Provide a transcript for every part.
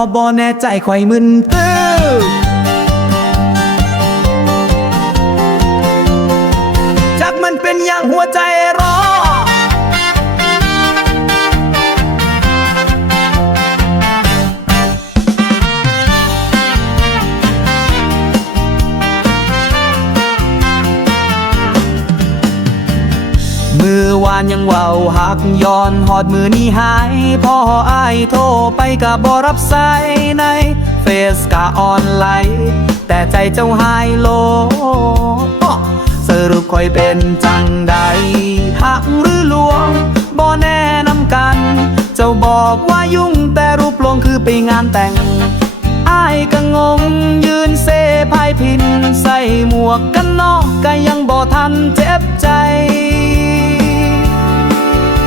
อบอแน่ใจข่อยมึนตื้อจักมันเป็นอย่างหัวใจานยังเว้าหักย้อนหอดมือนี้หายพ่ออายโทรไปกับบรับสายในเฟซกะออนไลน์แต่ใจเจ้าหายโล สรุปคอยเป็นจังใดหักหรือลวงบ่แน่นำกัน เจ้าบอกว่ายุ่งแต่รูปลงคือไปงานแต่งอายก็งงยืนเซพายพิน ใส่หมวกกันนอกก็ยังบ่ทันเจ็บใจ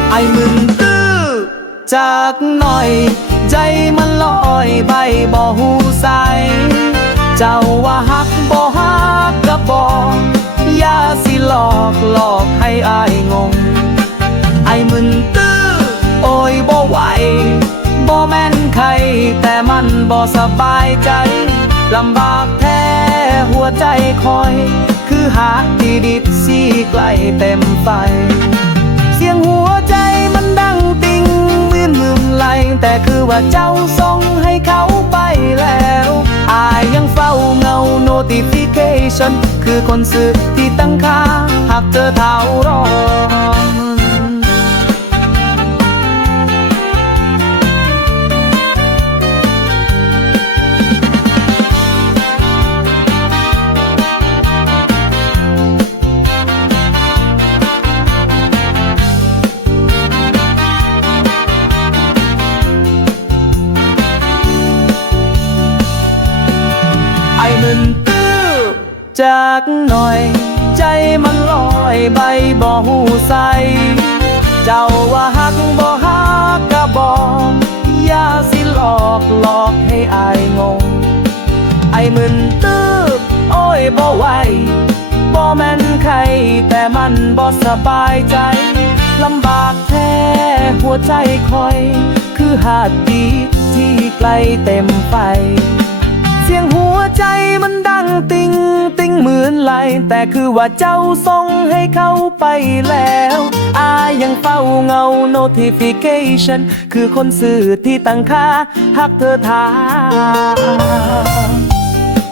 ไอ้มึงตื้อจากหน่อย ใจมันลอยใบบ่หูใส เจ้าว่าฮักบ่ฮักก็บอกอย่าสิหลอกหลอกให้อายงง ไอ้มึงตื้อโอ้ยบ่ไหวบ่แม่นใครแต่มันบ่สบายใจลำบากแท้หัวใจคอย คือหาที่ดิบสีไกลเต็มไฟ แต่คือว่าเจ้าส่งให้เขาไปแล้วอายยังเฝ้าเงา notification คือคนสืบที่ตั้งค่าหากเจอเท้ารอ กหน่อย ใจมันลอยใบบ่หูใส เจ้าว่าฮักบ่ฮักก็บอกอย่าสิหลอกหลอกให้อายงง ไอ้มึนตื้อโอ้ยบ่ไหวบ่แม่นใครแต่มันบ่สบายใจลำบากแท้หัวใจคอย คือหาดดีที่ไกลเต็มไฟเสียงหัว ใจมันดังติงติงเหมือนไหลแต่คือว่าเจ้าส่งให้เขาไปแล้วอายยังเฝ้าเงา notification คือคนสื่อที่ตั้งค่าหักเธอทา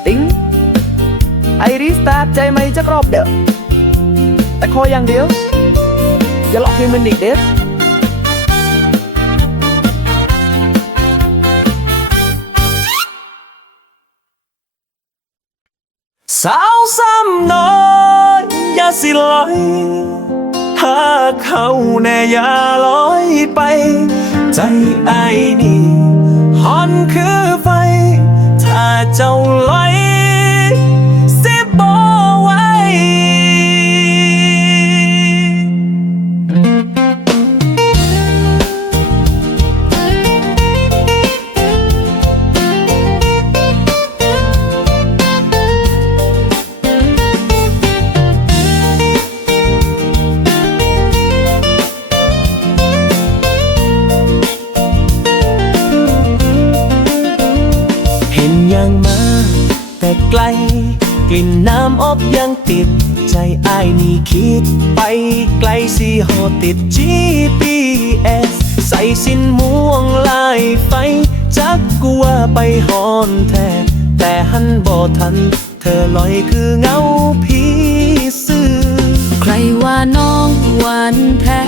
ติงไอริสตาใจไหมจะกรอบเด้อแต่ขออย่างเดียวอย่าหลอกให้มันอีกเด้อ สาวซ้ำน้อยอย่าสิลอยหาเขาแน่อย่าลอยไป ใจไอ้นี่ฮอนคือไฟ ถ้าเจ้าลอย กลกลิ่นน้ำอบยังติด ใจอ้ายนี่คิดไปไกลสิหอติด GPS ใส่สินม่วงลายไฟ จักกูว่าไปหอนแท้แต่หันบ่ทัน เธอลอยคือเงาผีซื่อใครว่าน้องหวานแท้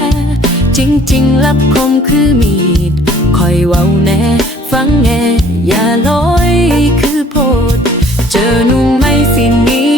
จริงๆลับคมคือมีดคอยเว้าแน่ ฟังแง่อย่าลอยคือโพด อนุ่มไม่สิ้นนี้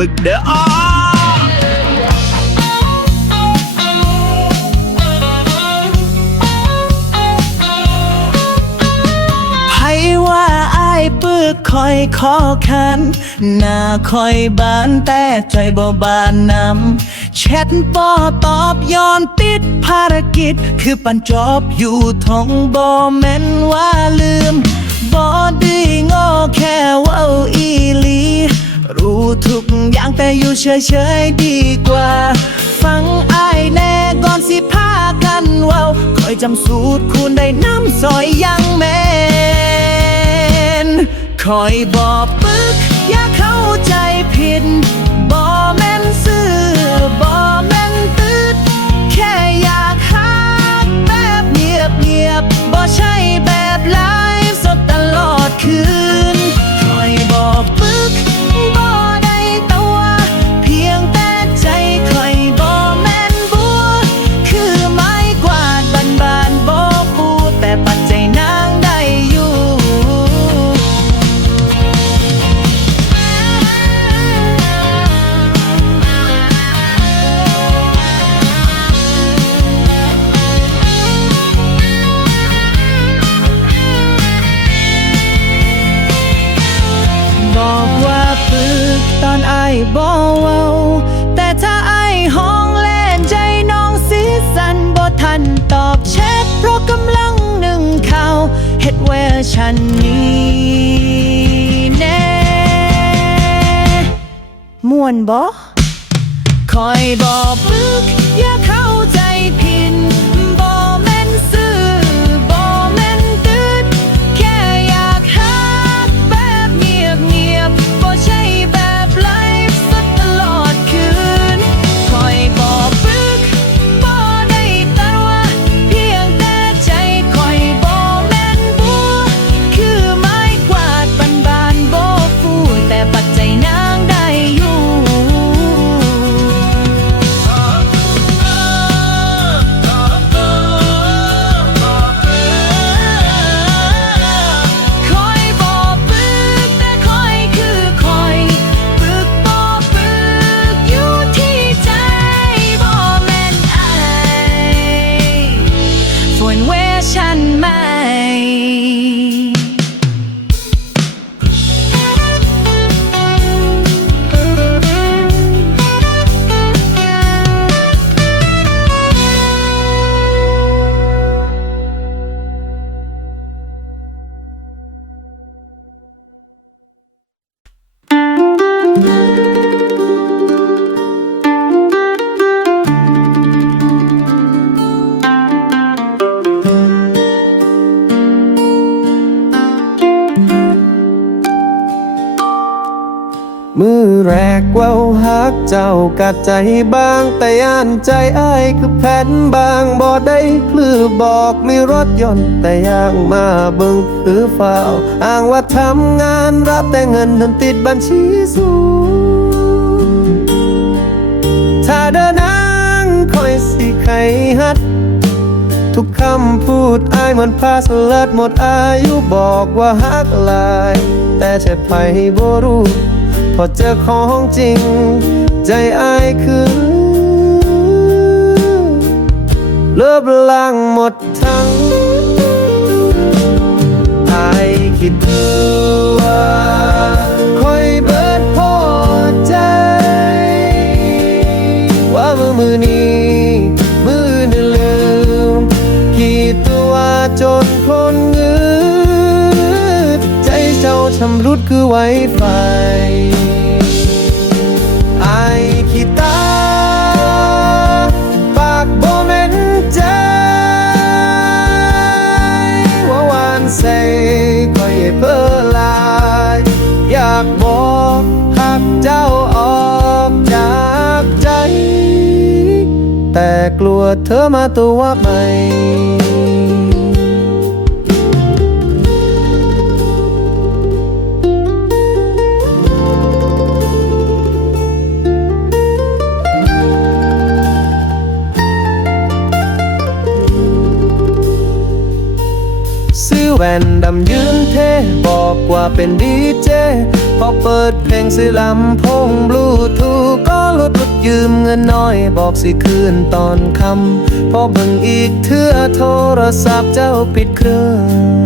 บ่บึกเด้ออ้าไผว่าอายปึกคอยขอคันหน้าคอยบานแต่ใจบ่บานนำแชทบ่ตอบย้อนติดภารกิจ คือปันจอบอยู่ท้องบ่แม่นว่าลืมบ่ด้งอแค่ว่าอีลี รู้ทุกอย่างแต่อยู่เฉยๆดีกว่า ฟังอายแน่ก่อนสิพากันเว้าคอยจำสูตรคูณได้น้ำซอยยังแมนคอยบอกปึก อฉันนี้แน่ม่วนบ่คอยบอกปึก เจ้ากัดใจบางแต่ย่านใจอ้ายคือแผ่นบางบ่ได้คลือบอกมีรถยนต์แต่ย่างมาเบิ่งตือฝ้าอ้างว่าทำงานรับแต่เงินนั้นติดบัญชีสูงถ้าเดินนางคอยสิไขฮัดทุกคำพูดอายเหมือนพาสเลิดหมดอายุบอกว่าฮักลาย แต่ใช่ไผบ่รู้พอเจอของจริง ใจอายคือ เลิบล้างหมดทั้งอายคิดดูว่าคอยเบิดพอใจ ว่ามือมือนี้ มือนี่ลืมกี่ตัวจนคนเงืดใจเจ้าชำรุดคือไวไฟ ธอมาตัวใหม่ซื้อแว่นดำยืนเท บอกว่าเป็นดีเจ พอเปิดเพลงซื้อลำโพงบลูทูธ ลดลดยืมเงินน้อยบอกสิคืนตอนคำพอเบิ่งอีกเทื่อโทรศัพท์เจ้าปิดเครื่อง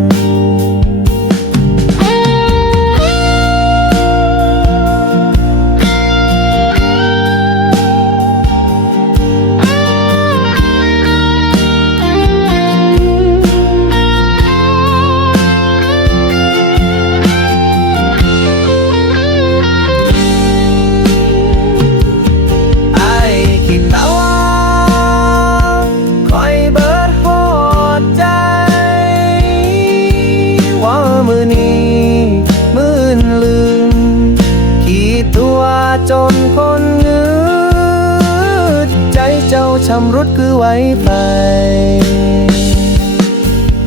ดคือไว้ไป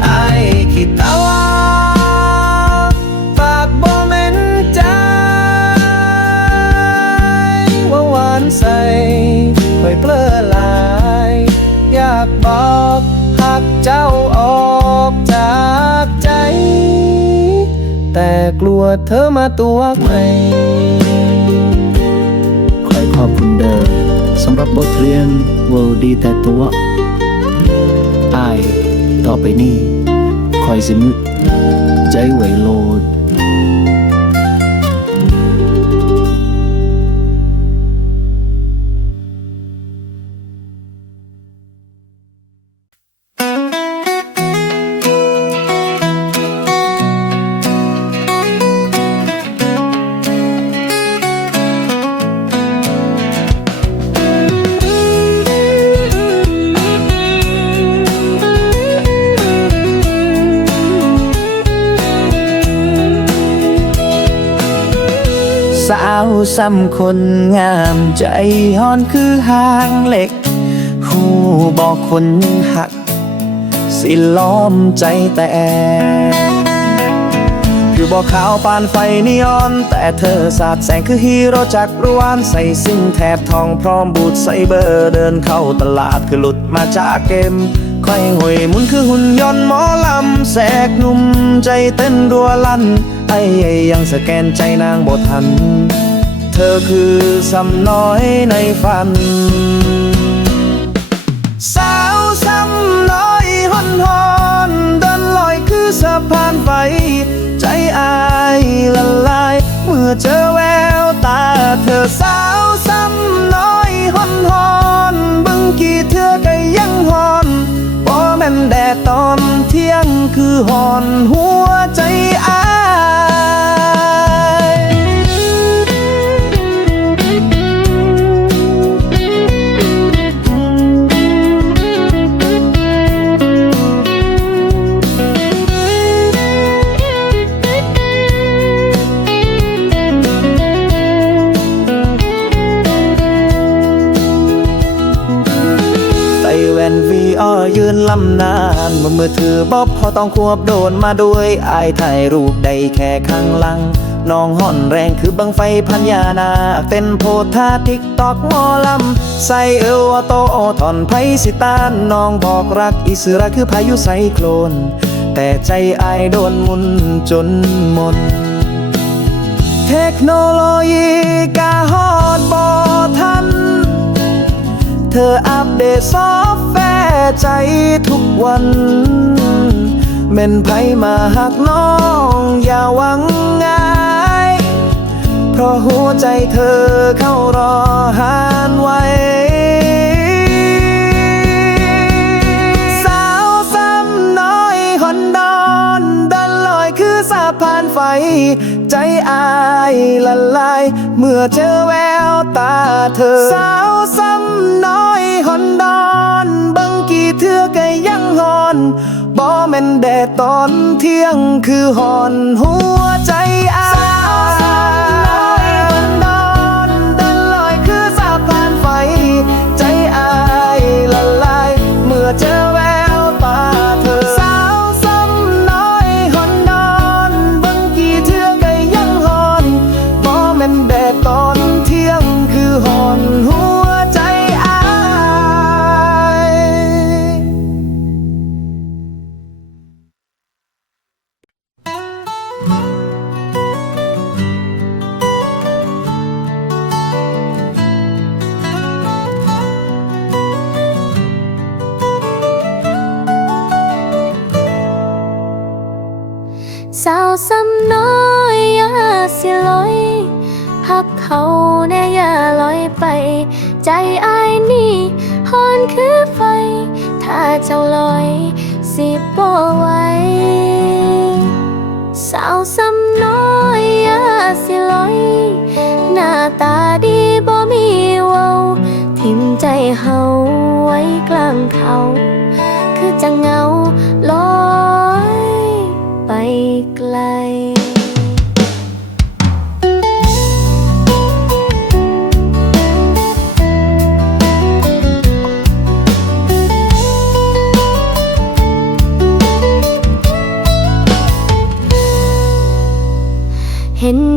ไอ้คิดตาว่าฝากบ่แม่นใจ ว่าหวานใส่ค่อยเปลือลาย อยากบอกหักเจ้าออกจากใจ แต่กลัวเธอมาตัวใหม่ขอยขอบคุณเด้อ สำหรับบทเรียนเวิลดีแต่ตัวอายต่อไปนี้คอยสิมึใจไหวโลด สาวซ้ำคนงามใจฮอนคือหางเหล็ก หูบอกคนหัก สิล้อมใจแต่คือบอกขาวปานไฟนีออน แต่เธอสาดแสงคือฮีโร่จากรวานใส่ซึ่งแถบทองพร้อมบูดใสเบอร์เดินเข้าตลาดคือหลุดมาจากเกม ค่อยหวยมุนคือหุ่นยนต์หมอลำแสกหนุ่มใจเต้นรัวลั่น ไอ้ยังสแกนใจนางบ่ทัน เธอคือซ้ำน้อยในฝัน สาวซ้ำน้อยหอนหอนเดินลอยคือสะพานไฟ ใจอายละลาย เมื่อเจอแววตาเธอสาว แม่นแดดตอนเที่ยงคือหอนหัวใจอา ยใส่แว่น VR ยืนลำนานบนมือถือบ๊อบพอต้องควบโดนมาด้วยอายถ่ายรูปได้แค่ข้างหลังน้องห่อนแรงคือบังไฟพัญญานาเต้นโพธาทิกตอกหมอลำใส่เอวโตโอถอนไพสิตานน้องบอกรักอิสระคือพายุไซโคลน แต่ใจอายโดนมุนจนมน เทคโนโลยีกาฮอดบอทัน เธออัปเดตซอฟต์แวร์ใจทุกวันเม่นไผมาหักน้อง อย่าหวังง่าย เพราะหัวใจเธอเข้ารอหานไว้สาวซ้ำน้อยหอนดอนดันลอยคือสะพานไฟ ใจอายละลาย เมื่อเจอแววตาเธอสาว หอนดอนบางกี่เทือก็ยังหอนบ่แม่นแดดตอนเที่ยงคือหอนหัวใจอายสาวน้อยหอนดอนดันลอยคือสะพานไฟ ใจอายละลายเมื่อเจอ ไฟ ถ้าเจ้าลอยสิบ่ไหวสาวซ้ำน้อยอย่าสิลอย หน้าตาดีบ่มีเว้าทิมใจเฮาไว้กลางเขา คือจะเหงาลอยไปไกล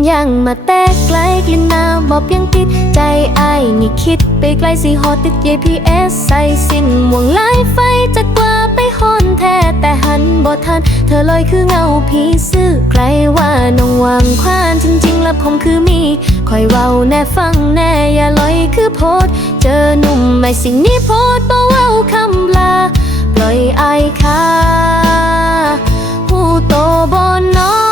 ยังมาแตกไกลกลิ่นหนาวบอบยังติด ใจไอายนี่คิดไปไกลสิฮอดติด GPS ใส่สิ้นม่วงลายไฟจะกว่าไปฮอนแท้แต่หันบ่ทัน เธอลอยคือเงาผีซื้อใครว่าน้องวางควานจริงๆแล้วผมคือมีคอยเว้าแน่ฟังแน่อย่าลอยคือโพด เจอหนุ่มไม่สิ่งนี้โพดบ่เว้าคำลาปล่อยไอายคาหูโตบ่นอส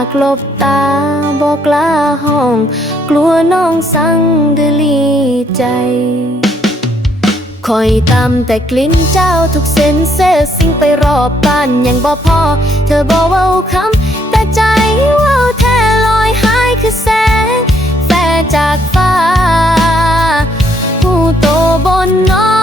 ากลบตาบอกลาห้อง กลัวน้องสั่งเดลีใจ คอยตามแต่กลิ่นเจ้าทุกเซนเซสิ่งไปรอบบ้านยังบ่พอ เธอบอกว้าคำแต่ใจว้าแท้ลอยหายคือแสงแฟจากฟ้า ผู้โตบนนอส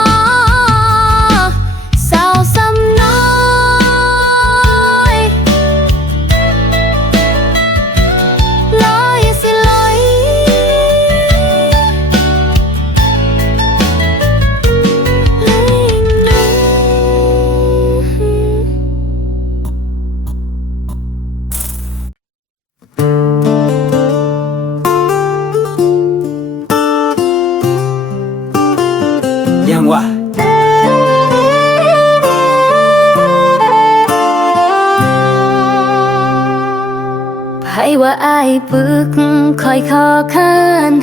ว่าอายปึกคอยขอคืน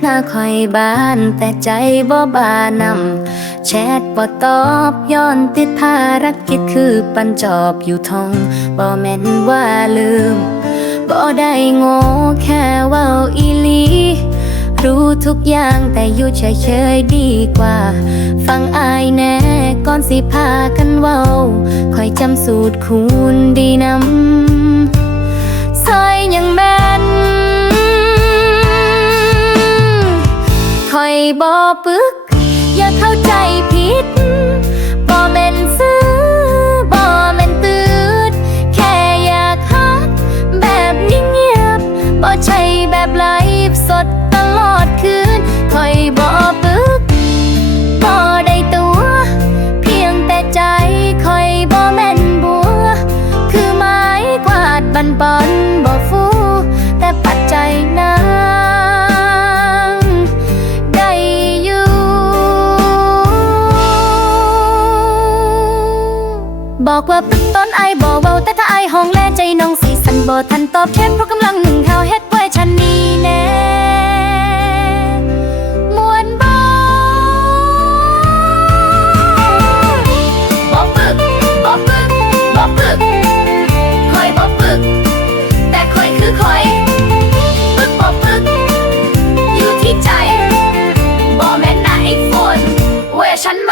หน้าคอยบานแต่ใจบ่บานำแชทบ่ตอบย้อนติดภารกิจคือปันจอบอยู่ทองบ่แม่นว่าลืมบ่ได้โง่แค่ว้าอีลี รู้ทุกอย่างแต่อยู่เฉยๆดีกว่า ฟังอายแน่ก่อนสิพากันเว้าคอยจำสูตรคูณดีนำ บอปึก อย่าเข้าใจผิด บอกว่าเป็นต้นไอายบอกเบาแต่ถ้าไอายห้องแลใจน้องสีสันบ่ทันตอบแทนเพราะกำลังหนึ่งข่าวเฮ็ดไว้ชันนี้แน่มวนบ่บ่ปึกบ่ปึกบ่ปึกคอยบ่ปึก แต่คอยคือคอยปึกบ่ปึก อยู่ที่ใจบ่แม่นไอโฟนเวอร์ชันม่